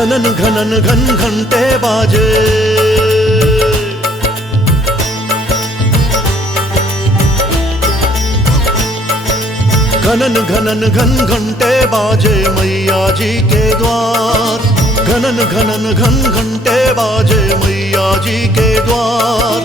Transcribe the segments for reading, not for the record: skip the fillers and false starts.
घनन घनन घन घंटे बाजे, घनन घनन घन घंटे बाजे मैया जी के द्वार। घनन घनन घन घंटे बाजे मैया जी के द्वार।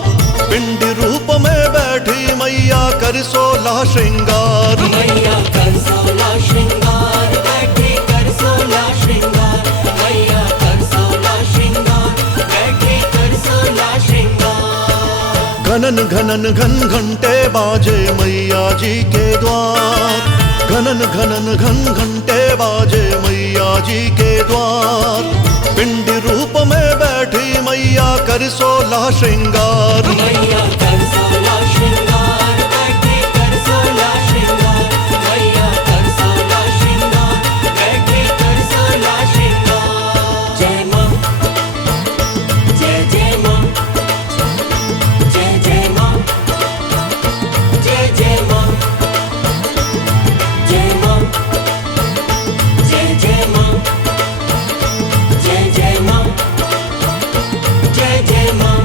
पिंड रूप में बैठी मैया कर 16 श्रृंगार। मैया कर 16 श्रृंगार, बैठी कर 16 श्रृंगार। मैया कर 16 श्रृंगार, बैठी कर 16 श्रृंगार। घनन घनन घन घंटे बाजे मैया जी के द्वार। घनन घनन घन घंटे बाजे मैया जी के द्वार। पिंड रूप में बैठी मैया कर 16 श्रृंगार। मैया कर 16 श्रृंगार, बैठी कर 16 श्रृंगार। मैया कर 16 श्रृंगार, बैठी कर 16 श्रृंगार। जय मां, जय जय मां, जय जय मां, जय जय मां, जय मां, जय जय मां, जय जय मां, जय जय मां।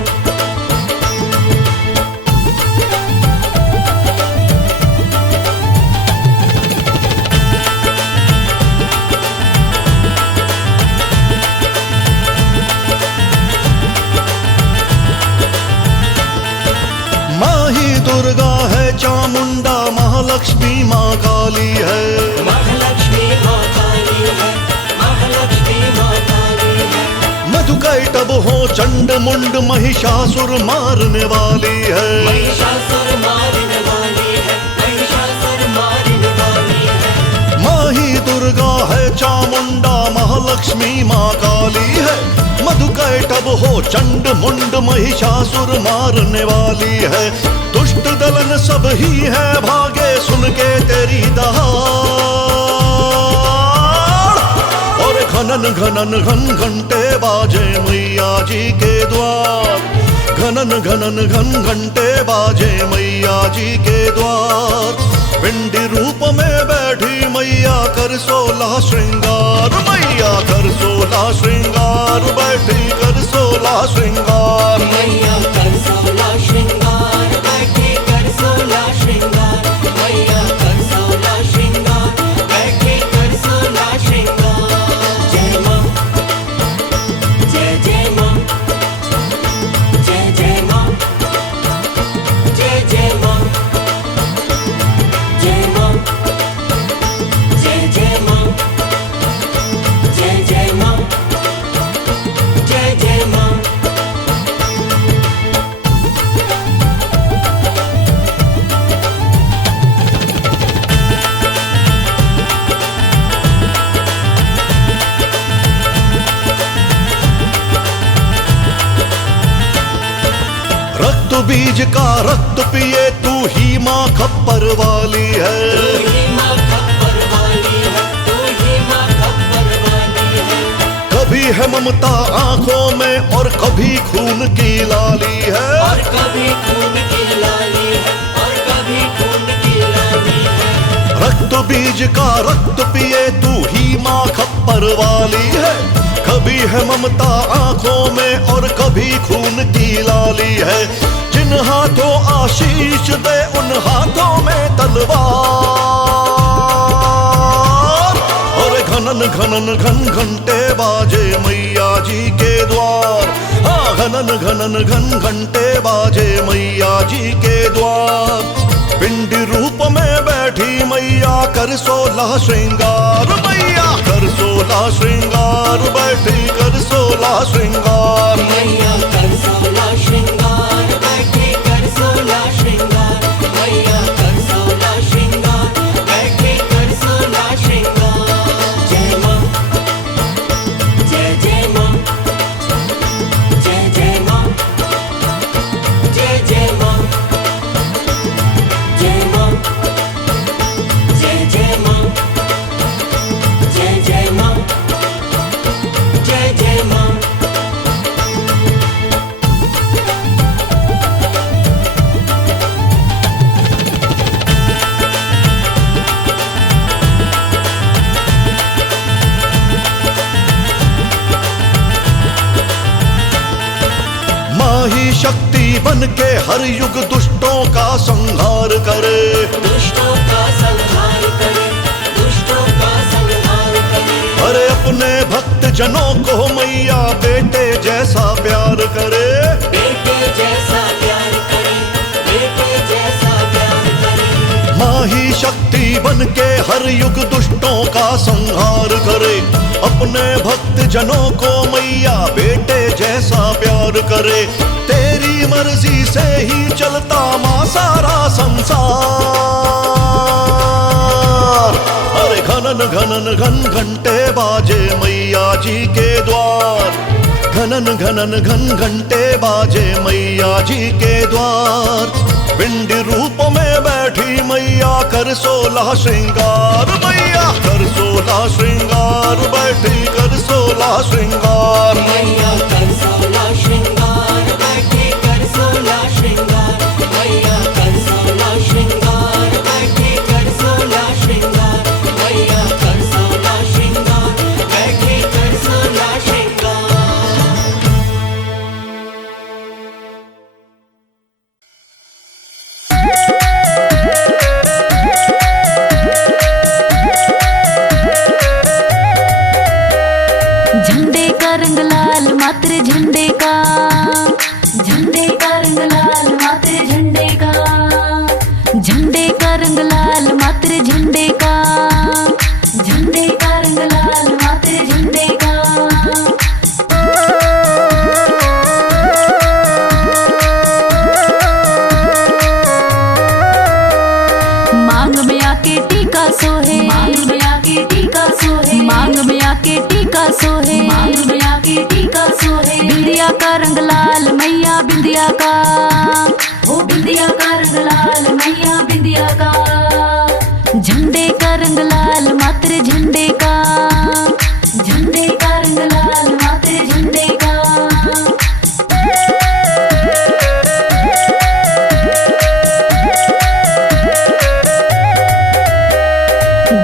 माही दुर्गा है चामुंडा, महालक्ष्मी माँ काली है। महालक्ष्मी माँ काली है, महालक्ष्मी माँ काली है। मधुकैटभ हो चंड मुंड, महिषासुर मारने वाली है। महिषासुर मारने वाली है, महिषासुर मारने वाली है। माही दुर्गा है चामुंडा, महालक्ष्मी माँ काली है। मधुकैटभ हो चंड मुंड, महिषासुर मारने वाली है। दुष्ट दलन सब ही है भागे, सुन के तेरी दहाड़। और घनन घनन घन घंटे बाजे मैया जी के द्वार। घनन घनन घन घंटे बाजे मैया जी के द्वार। पिंडी रूप में बैठी मैया कर 16 श्रृंगार। मैया कर 16 श्रृंगार, बैठी कर 16 श्रृंगार। मैया कर 16 श्रृंगार, बैठी कर 16 श्रृंगार। मैया कर 16 श्रृंगार, बैठी कर 16 श्रृंगार। जय मां, जय जय मां, जय जय मां, जय जय मां, जय मां, जय जय मां, जय जय मां, जय जय मां। रक्त बीज का रक्त पिए तू ही माँ खप्पर वाली है। तू ही माँ खप्पर वाली है, तू ही माँ खप्पर वाली है। कभी है ममता आंखों में और कभी खून की लाली है। और कभी खून की लाली है, और कभी खून की लाली है। रक्त बीज का रक्त पिए तू ही माँ खप्पर वाली है। कभी है ममता आंखों में और कभी खून की लाली है। जिन हाथों आशीष दे उन हाथों में तलवार। और घनन घनन घन घंटे बाजे मैया जी के द्वार। हाँ, घनन घनन घन घंटे बाजे मैया जी के द्वार। पिंड रूप में बैठी मैया कर 16 श्रृंगार। मैया कर 16 श्रृंगार, बैठी कर 16 श्रृंगार। मैया कर 16 श्रृंगार, बैठी कर 16 श्रृंगार। मैया कर 16 श्रृंगार, बैठी कर 16 श्रृंगार। जय मां, जय जय मां, जय जय मां, जय जय मां, जय मां, जय जय मां, जय जय मां, जय जय मां। माही शक्ति बन के हर युग दुष्टों का संहार करे, दुष्टों का संहार करे, दुष्टों का संहार करे। अरे अपने भक्त जनों को मैया बेटे जैसा प्यार करे, बेटे जैसा प्यार करे, बेटे जैसा प्यार करे। माही शक्ति बन के हर युग दुष्टों का संहार करे, अपने भक्त जनों को मैया बेटे जैसा प्यार करे। तेरी मर्जी से ही चलता माँ सारा संसार। अरे घनन घनन घन घंटे बाजे मैया जी के द्वार, घनन घनन घन घंटे बाजे मैया जी के द्वार। पिंड रूप में बैठी मैया कर 16 श्रृंगार, मैया कर 16 श्रृंगार, बैठी कर 16 श्रृंगार। मैया कर 16 श्रृंगार, बैठी कर 16 श्रृंगार। मैया कर 16 श्रृंगार, बैठी कर 16 श्रृंगार। मैया कर 16 श्रृंगार, बैठी कर 16 श्रृंगार। झंडे का रंग लाल मात्र झंडे का, झंडे का रंग लाल मात्र झंडे का, झंडे का रंग लाल मात्र झंडे का, झंडे का रंग लाल मात्र झंडे का। मांग में आके टीका सोहे, मांग में आके टीका सोहे, मांग में आके टीका सोहे, मांग में आके टीका सोहे। बिंदिया का रंग लाल मैया बिंदिया का, ओ बिंदिया का रंग लाल मैया बिंदिया का। झंडे का रंग लाल मात्र झंडे का, झंडे का रंग लाल मात्र झंडे का।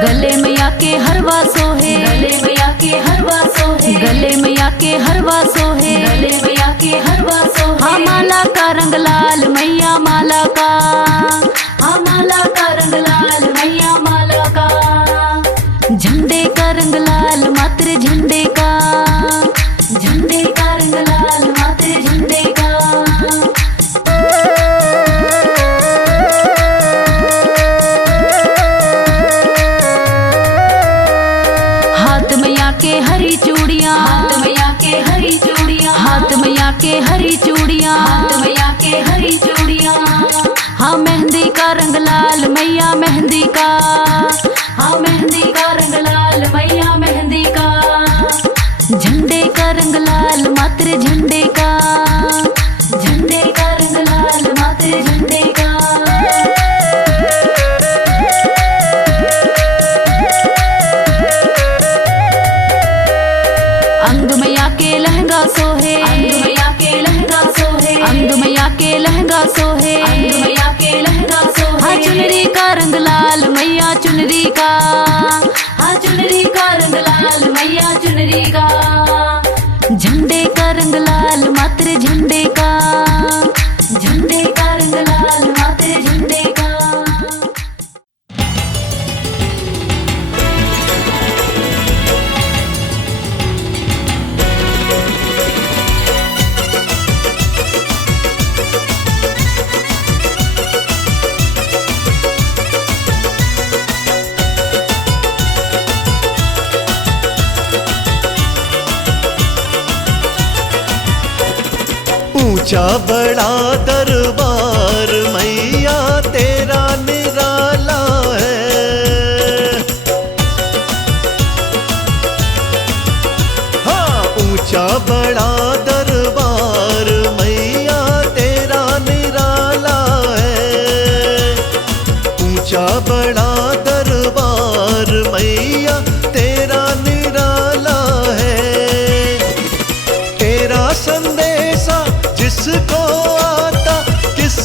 गले में आके हरवा सोहे, गले में आके हरवा सोहे, गले में आके हरवा सोहे, गले में आके हरवा सोहे। हाँ माला का रंग लाल मैया माला का, हाँ माला का रंग लाल मैया माला का। झंडे का रंग लाल मात्र झंडे का, झंडे का रंग लाल मात्र झंडे का। हाथ में आके हरी चूड़ियाँ, हाथ में आके हरी चूड़ियाँ, हाथ में आके हरी चूड़ियाँ, हाथ में आके हरी चूड़ियाँ। हाँ मेहंदी का रंग लाल मैया मेहंदी का, हाँ मेहंदी का रंग लाल मैया मेहंदी का। झंडे का रंग लाल मात्र झंडे का, झंडे का रंग लाल मात्र झंडे का। अंग में आके लहंगा सोहे, अंग में आके लहंगा सोहे, अंग में आके लहंगा सोहे, अंग में आके लहंगा सोहे। हाँ चुनरी का रंग लाल मैया चुनरी का, हाँ चुनरी का रंग लाल मैया चुनरी का। झंडे का रंग लाल मात्र झंडे का, झंडे का रंग लाल मात्र झंडे का। ऊंचा बड़ा दरबार मैया तेरा निराला है। हाँ ऊंचा बड़ा दरबार मैया तेरा निराला है। ऊंचा बड़ा दरबार मैया तेरा निराला है। तेरा संदेशा जिसको आता किस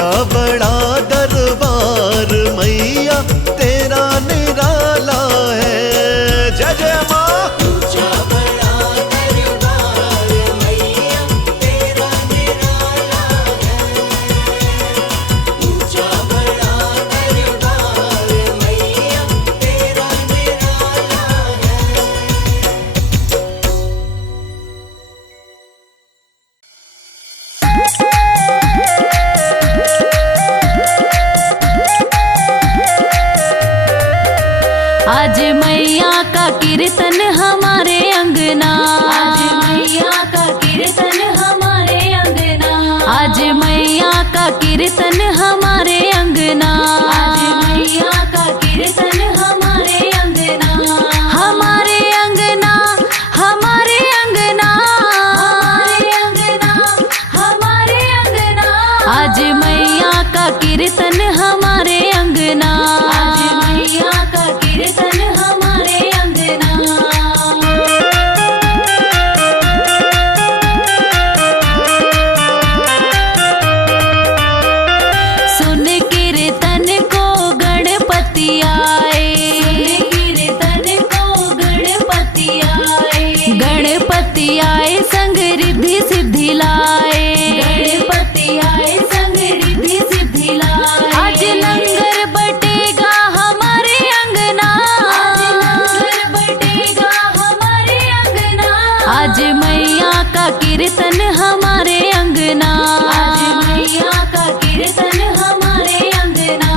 ऊंचा बड़ा दरबार मैया तेरा निराला है। जय जय माँ। ऊंचा बड़ा दरबार मैया तेरा निराला है। ऊंचा बड़ा दरबार मैया तेरा निराला है। आज मैया का कीर्तन हमारे अंगना, आज मैया का कीर्तन हमारे अंगना, आज मैया का कीर्तन हमारे अंगना, आज मैया का कीर्तन हमारे अंगना, हमारे अंगना, हमारे अंगना, हमारे अंगना, हमारे अंगना, आज मैया का कीर्तन हमारे अंगना, आज मैया का कीर्तन हमारे अंगना। सुन कीर्तन को गणपति आए, सुन कीर्तन को गणपति आए, गणपति आए संग रिद्धि सिद्धि लाए, गणपति आए संग रिद्धि सिद्धि लाए। आज लंगर बटेगा हमारे अंगना, आज लंगर बटेगा हमारे अंगना, आज मैया का कीर्तन हमारे अंगना, आज मैया का कीर्तन हमारे अंगना।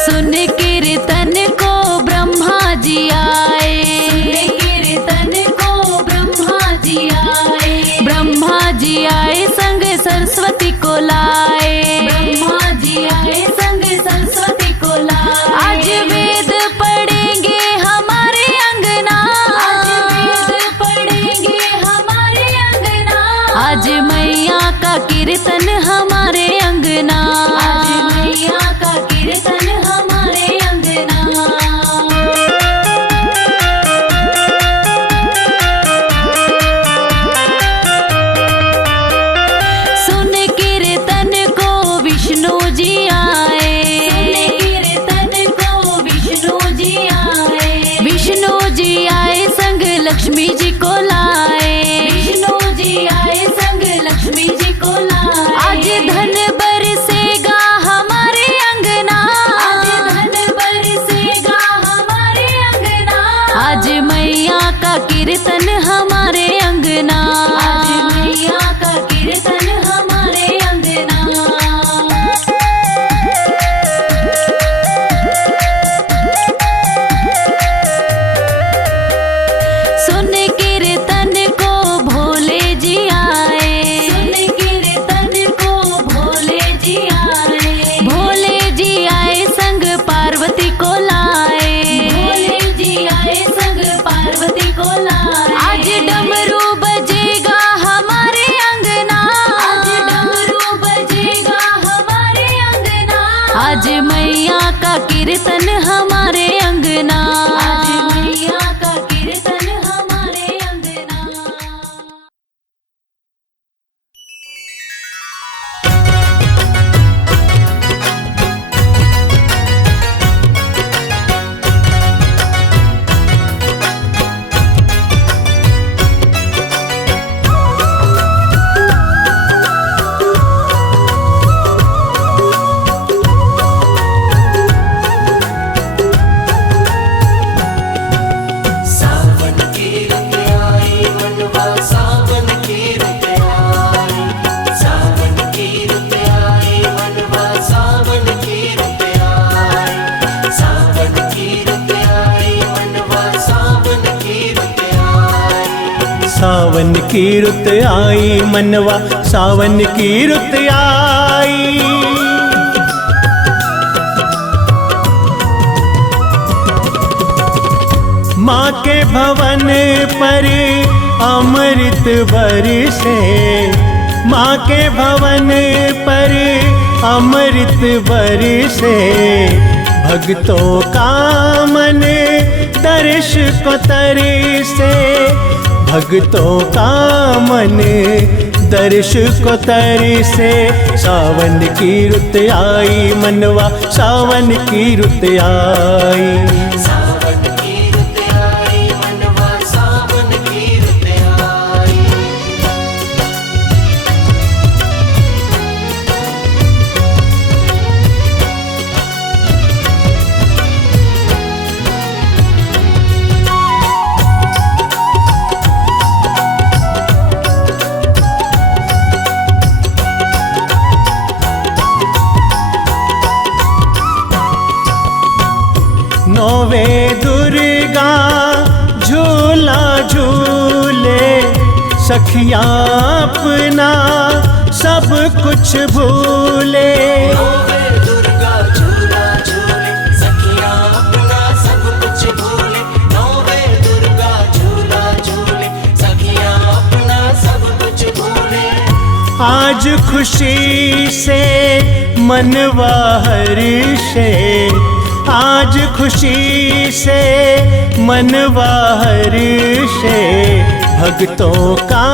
सुन कीर्तन को ब्रह्मा जी आए, सुन कीर्तन को ब्रह्मा जी आए, ब्रह्मा जी आए संग सरस्वती को लाए, ब्रह्मा जी आए संग सरस्वती को लाए। आज वेद पढ़ेंगे हमारे अंगना, आज वेद पढ़ेंगे हमारे अंगना, आज मैया का कीर्तन हमारे अंगना, आज मैया का कीर्तन हमारे अंगना। सुन कीर्तन को विष्णु जी आए, सुन कीर्तन को विष्णु जी आए, विष्णु जी आए संग लक्ष्मी जी को लाए, विष्णु जी आए संग लक्ष्मी जी को लाए। आज धन बरसेगा हमारे अंगना, आज धन बरसेगा हमारे अंगना, आज मैया का कीर्तन हमारे अंगना, आज मैया का कीर्तन हमारे अंगना। सुन कीर्तन को भोले जी आए, सुन कीर्तन को भोले जी आए, भोले जी आए संग पार्वती को लाए, भोले जी आए संग पार्वती को लाए। आज डमरू बजेगा हमारे अंगना, आज डमरू बजेगा हमारे अंगना, आज मैया का कीर्तन हमारे अंगना, आज मैया का कीर्तन हमारे अंगना। सावन की रुत आई मनवा सावन की रुत आई, सावन की रुत आई मनवा सावन की रुत आई, सावन की रुत आई मनवा सावन की रुत आई। सावन की रुत आई मनवा सावन की रुत आई, माँ के भवन पर अमृत बरसे, माँ के भवन पर अमृत बरसे, भक्तों का मन दर्श को तरी से भक्तों का मन दर्श को तरी से। सावन की रुत आई मनवा सावन की रुत आई। सावन की रुत आई मनवा सावन की रुत आई। नौवे दुर्गा झूला झूले सखियां अपना सब कुछ भूले। नौवे दुर्गा झूला झूले सखियां अपना सब कुछ भूले। नौवे दुर्गा झूला झूले सखियां अपना सब कुछ भूले। आज खुशी से मनवा हर्षे आज खुशी से मनवा हर्षे। भक्तों का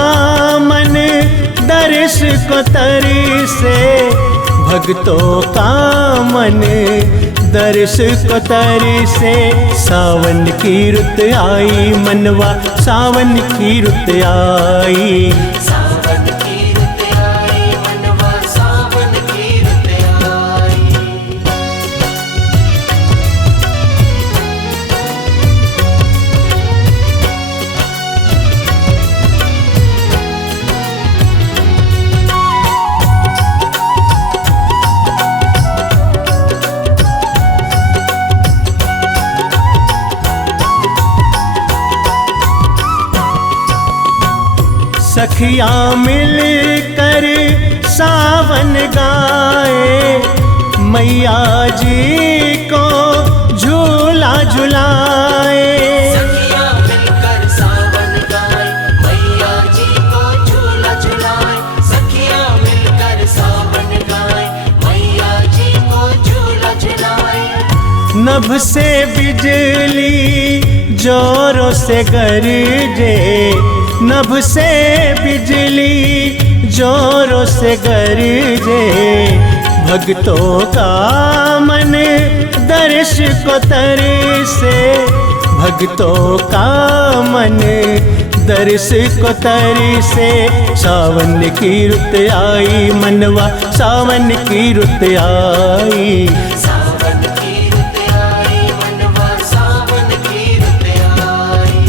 मन दर्श को तरी से भक्तों का मन दर्श को तरी से। सावन की रुत आई मनवा सावन की रुत आई। सावन की रुत आई मनवा सावन की रुत आई। सखियां मिलकर सावन गाए मैया जी को झूला झुलाए। सखियां मिलकर सावन गाए मैया जी को झूला झुलाए। सखियां मिलकर सावन गाए मैया जी को झूला झुलाए। नभ से बिजली जोरों से गरजे नभ से बिजली जोरों से गरजे। भक्तों का मन दर्श को तरी से भक्तों का मन दर्श को तरी से। सावन की रुत आई मनवा सावन की रुत आई। सावन की रुत आई मनवा सावन की रुत आई।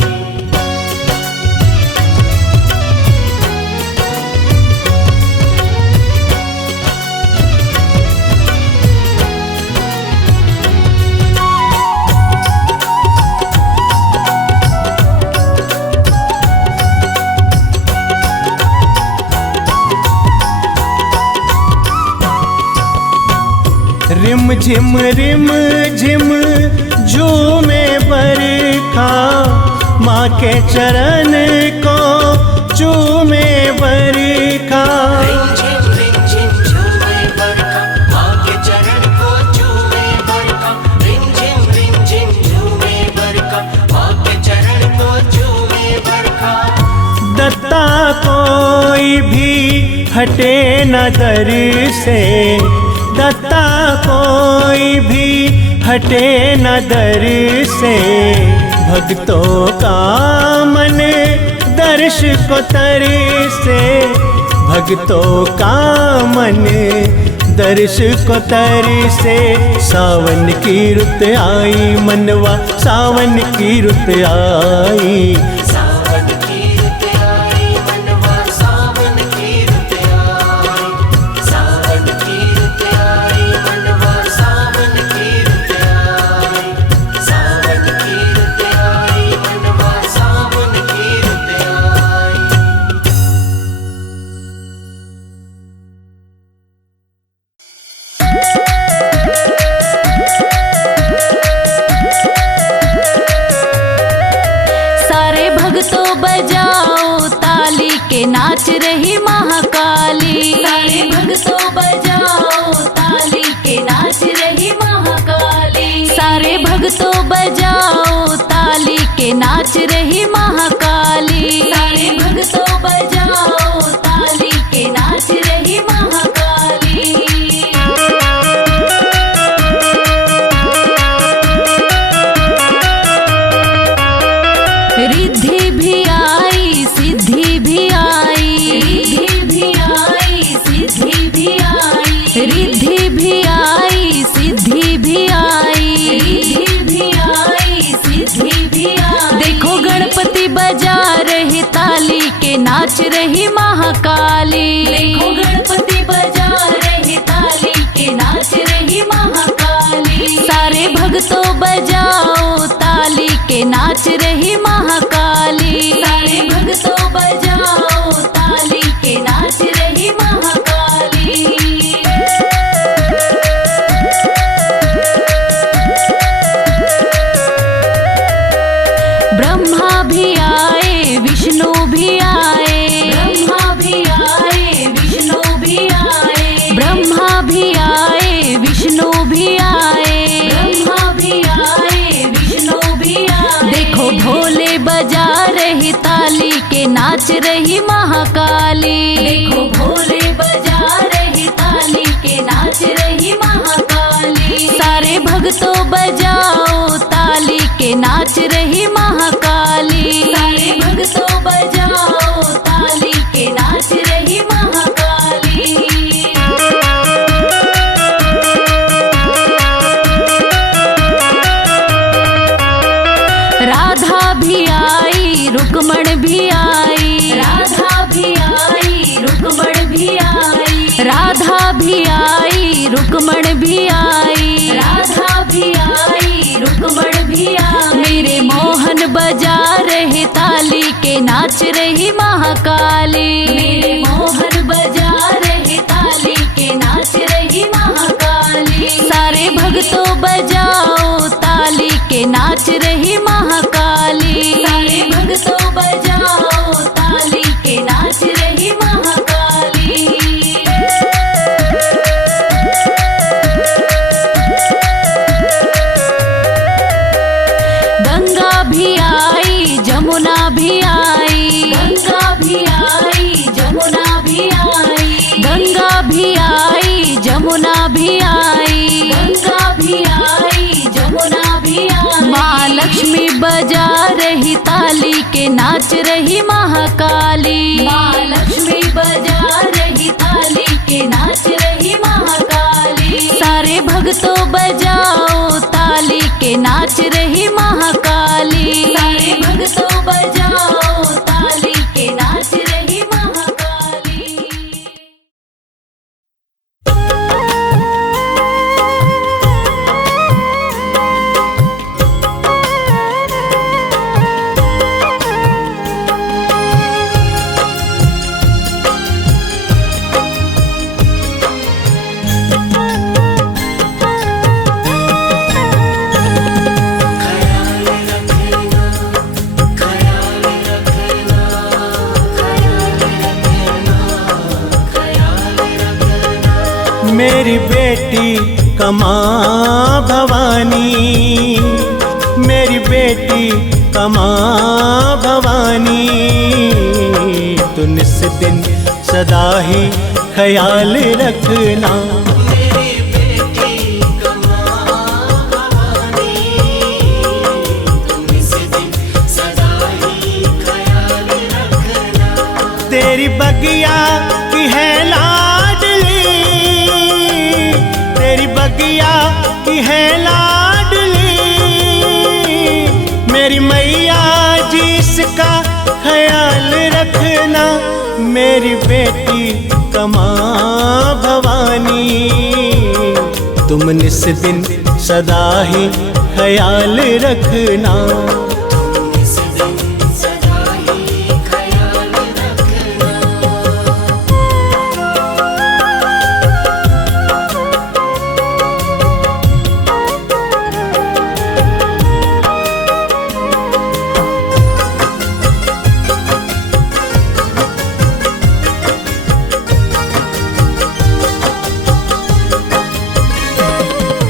रिम झिम झूमे बरखा माँ के चरण को चूमे बरखा। रिमझिम झूमे बरखा माँ के चरण को चूमे बरखा। रिमझिम झूमे बरखा माँ के चरण को चूमे बरखा। दत्ता कोई भी हटे न दर से दत्ता कोई भी हटे न दर से। भक्तों का मन दर्श को तरी से भक्तों का मन दर्श को तरी से। सावन की रुत आई मनवा सावन की रुत आई। सावन की रुत आई मनवा सावन की रुत आई। सावन की रुत आई मनवा सावन की रुत आई। सावन की रुत आई मनवा सावन की रुत आई। सारे भक्तों बजाओ ताली के नाच रही महाकाली। सारे भक्तों बजाओ ताली के नाच रही महाकाली। सारे भक्तों बजाओ ताली के नाच रही महाकाली। सारे भक्तों बजाओ ताली के नाच रही महाकाली। रिद्धि भी आई सिद्धि भी आई, रिद्धि भी आई सिद्धि भी आई, रिद्धि भी आई सिद्धि भी आई, रिद्धि भी आई सिद्धि भी आई। देखो गणपति बजा रहे ताली के नाच रही महाकाली। देखो गणपति बजा रहे ताली के नाच रही महाकाली। सारे भक्तों बजाओ ताली के नाच रही महाकाली। सारे भक्तों बजाओ ताली के नाच रही महाकाली। ब्रह्मा भी आए विष्णु भी आए, ब्रह्मा भी आए विष्णु भी आए, ब्रह्मा भी आए विष्णु भी आए, ब्रह्मा भी आए विष्णु भी आए। देखो ढोले बजा रही ताली के नाच रही महाकाली। देखो ढोले बजा रही ताली के नाच रही महाकाली। सारे भक्तों बजाओ ताली के नाच रही महाकाली। सारे भक्तों बजाओ ताली के नाच रही महाकाली। राधा भी आई रुक्मण भी आई, राधा भी आई रुक्मण भी आई, राधा भी आई रुक्मण भी आई, राधा भी आई रुक्मण भी आई। मेरे मोहन बजा रहे ताली के नाच रही महाकाली। मेरे मोहन बजा रहे ताली के नाच रही महाकाली। सारे भक्तों बजाओ ताली के नाच रही महाकाली। सारे भक्तों बजाओ ताली के नाच रही महाकाली। गंगा भी आई जमुना भी आई, गंगा भी आई जमुना भी आई, गंगा भी आई जमुना भी आई, गंगा भी आई जमुना भी आई। माँ लक्ष्मी बजा रही ताली के नाच रही महाकाली। माँ लक्ष्मी बजा रही ताली के नाच रही महाकाली। सारे भक्तों बजाओ ताली के नाच रही महाकाली। सारे भक्तों बजाओ ताली के नाच रही महाकाली। मेरी बेटी कमा भवानी, मेरी बेटी कमा भवानी, तू निस दिन सदा ही ख्याल रखना। मेरी बेटी कमा भवानी, तुम इस दिन सदा ही ख्याल रखना। तेरी बगिया की है लाडली, तेरी बगिया की है लाडली, मेरी मैया जी इसका ख्याल रखना। मेरी बेटी कमा भवानी, तुम निस दिन सदा ही ख्याल रखना। तुम इस दिन सदा ही ख्याल रखना।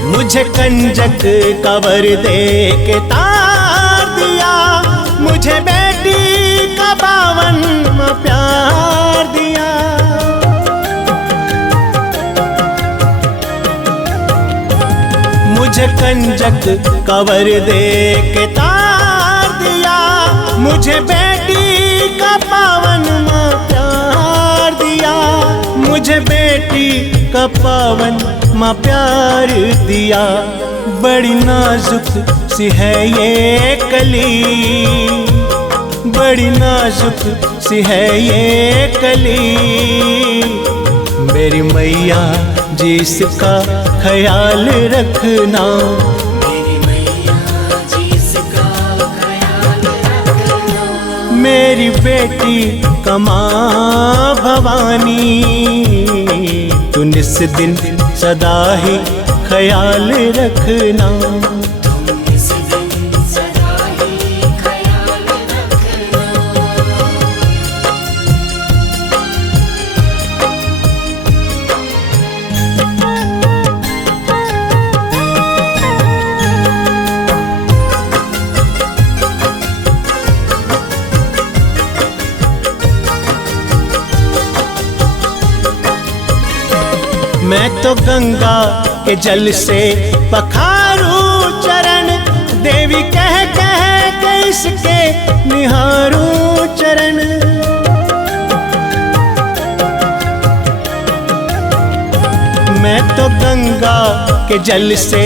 मुझे कंजक का वर दे के तार दिया, मुझे बेटी का पावन प्यार दिया। मुझे कंजक कवर दे के तार दिया। मुझे बेटी का पावन प्यार दिया। मुझे बेटी का पावन प्यार दिया। बड़ी नाजुक सी है ये कली, बड़ी नाजुक सी है ये कली। मेरी मैया जी इसका ख्याल रखना। मेरी मैया जी इसका ख्याल रखना। मेरी बेटी कमा भवानी, तू निस दिन सदा ही ख्याल रखना। तुम इस दिन सदा ही ख्याल रखना। मैं तो गंगा के जल से पखारूं चरण, देवी कह कह के इसके निहारूं चरण। मैं तो गंगा के जल से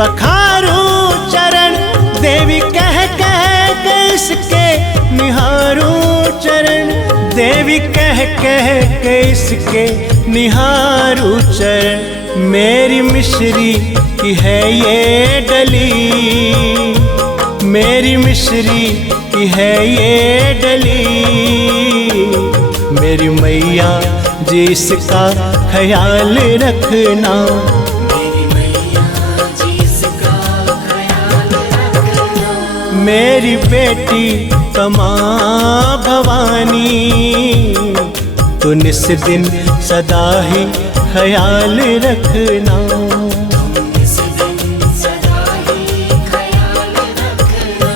पखारूं चरण, देवी कह कह के इसके निहारूं चरण। देवी कह कह के इसके निहारूं चरण। मेरी मिश्री की है ये डली, मेरी मिश्री की है ये डली। मेरी मैया जी इसका ख्याल रखना। मेरी मैया जी इसका ख्याल रखना। मेरी बेटी कमा भवानी, तू निस दिन सदा ही ख्याल रखना। तुम इस दिन सदा ही ख्याल रखना।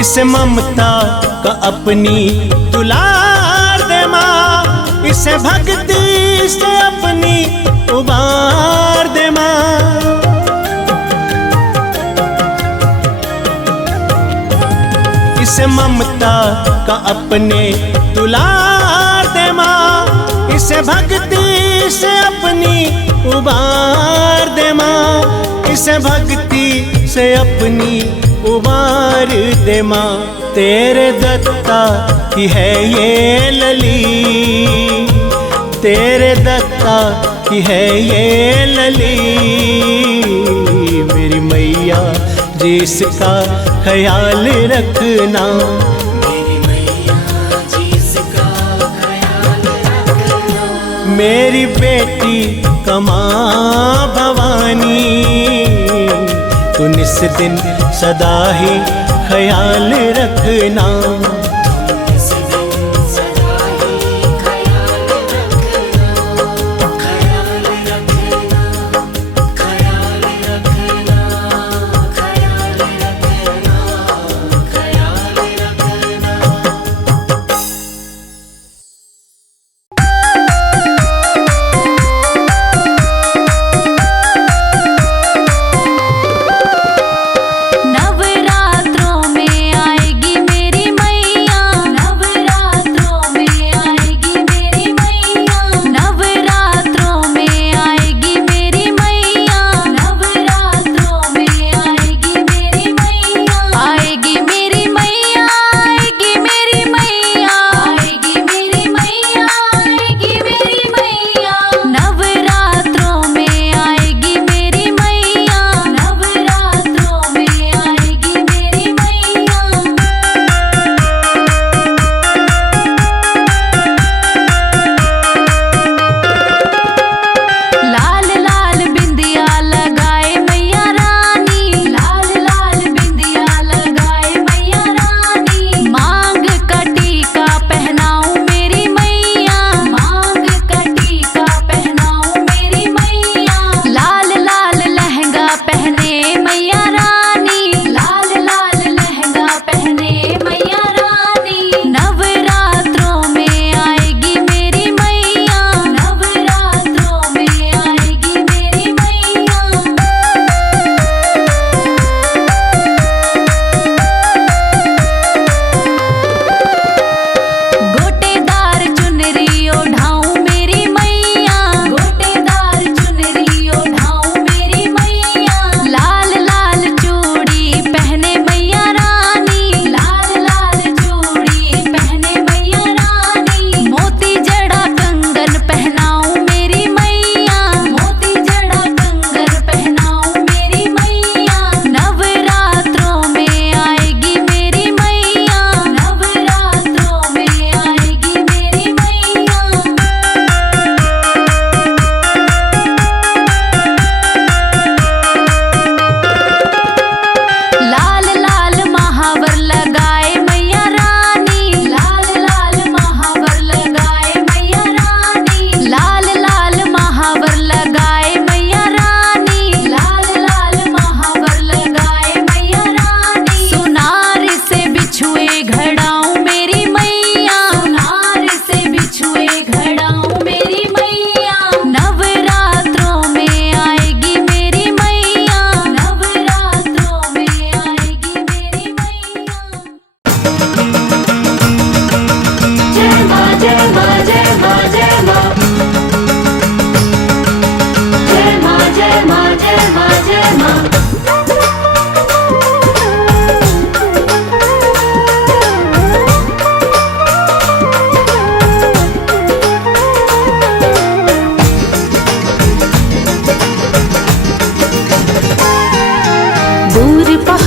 इस ममता का अपनी दुलार दे माँ, इसे भक्ति से अपनी उबार दे माँ। इस ममता का अपने दुलार दे माँ, इसे भक्ति से अपनी उबार दे माँ। इसे भक्ति से अपनी उबार दे माँ। तेरे दत्ता की है ये लली, तेरे दत्ता की है ये लली। मेरी मैया जी इसका ख्याल रखना। मेरी मैया जी इसका ख्याल रखना। मेरी बेटी कमा भवानी, तू निस दिन सदा ही ख्याल रखना। तुम इस दिन सदा ही ख्याल रखना। ख्याल रखना। ख्याल रखना। ख्याल रखना। ख्याल रखना। नवरात्रों में आएगी मेरी मैया,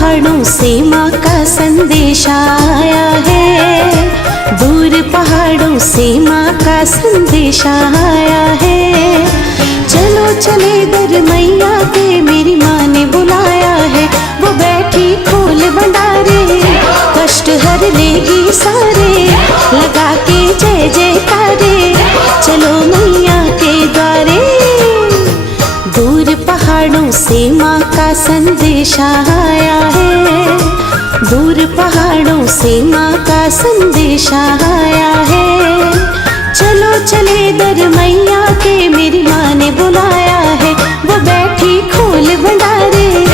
पहाड़ों से माँ का संदेश आया है, दूर पहाड़ों से माँ का संदेश आया है। चलो चले दर मैया के, मेरी माँ ने बुलाया है। वो बैठी खोल भंडारे, कष्ट हर लेगी सारे, लगा के जय जयकारे, चलो मैया के द्वारे। दूर पहाड़ों से माँ का संदेश आया है, दूर पहाड़ों से माँ का संदेश आया है। चलो चले दर मैया के, मेरी माँ ने बुलाया है। वो बैठी खोल भंडारे,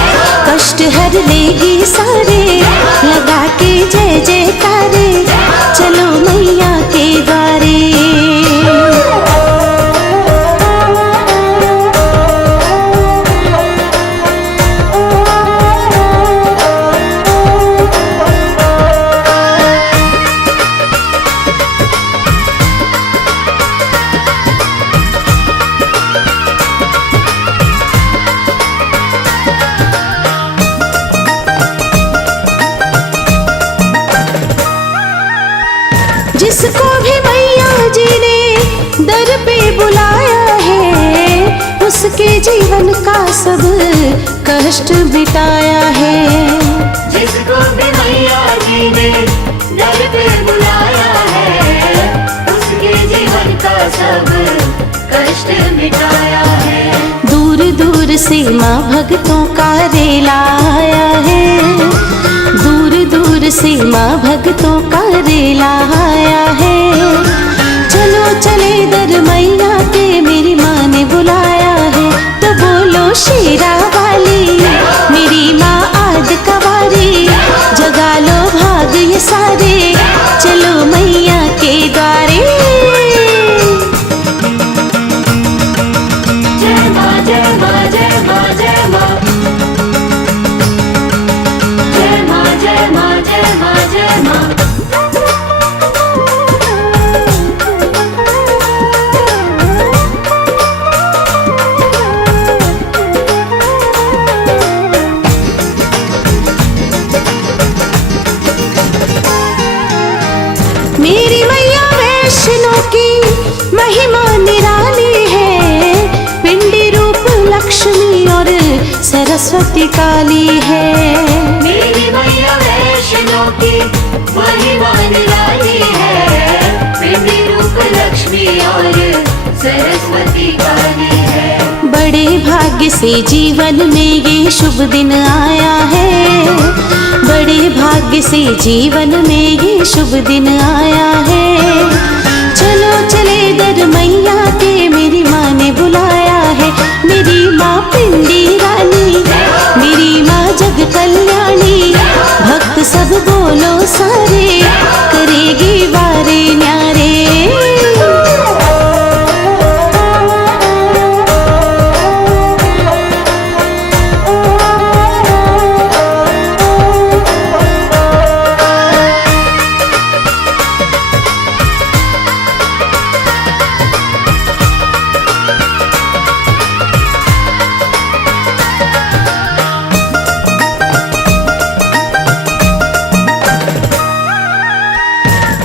कष्ट हर लेगी सारे, लगा के जय जयकारे, चलो मैया के द्वारे। जिसको भी मैया जी ने दर पे बुलाया है, उसके जीवन का सब कष्ट मिटाया है। जिसको भी मैया जी ने दर पे बुलाया है, उसके जीवन का सब कष्ट मिटाया है। दूर दूर से माँ भक्तों का रेला आया है, दूर दूर से माँ भक्तों का रेला आया है। चलो चले दर मैया के, मेरी माँ ने बुलाया है। तो बोलो शेरा वाली, मेरी माँ आद कवारी, जगा लो भाग ये सारे, चलो मैया के द्वारे। जय माँ जय माँ जय माँ जय माँ, जय माँ जय माँ जय माँ जय माँ। मेरी मैया वैष्णो की महिमा निराली है, पिंडी रूप लक्ष्मी और सरस्वती काली है। मेरी मैया वैष्णो की महिमा निराली है, पिंडी रूप लक्ष्मी और सरस्वती काली है। बड़े भाग्य से जीवन में ये शुभ दिन आया है, बड़े भाग्य से जीवन में ये शुभ दिन आया है। चलो चले दर मैया के, मेरी माँ ने बुलाया है। मेरी माँ पिंडी रानी, मेरी माँ जग कल्याणी, भक्त सब बोलो सारे, करेगी वारे न्यारे।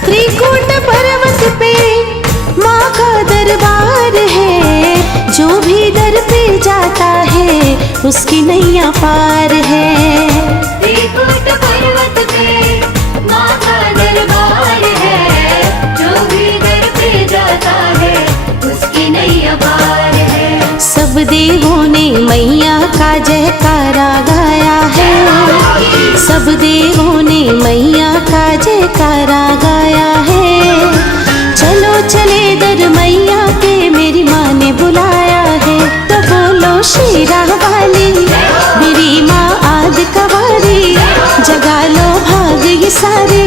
त्रिकूट पर्वत पे माँ का दरबार है, जो भी दर पे जाता है उसकी नैया पार है। त्रिकूट पर्वत पे माँ का दरबार है, जो भी दर पे जाता है उसकी नैया पार है। सब देवों ने मैया का जयकारा गाया है, सब देवों ने मैया का जयकारा गाया है। चलो चले दर मैया के, मेरी माँ ने बुलाया है। तो बोलो शेरा वाली, मेरी माँ आद कवारी, जगा लो भाग ये सारे,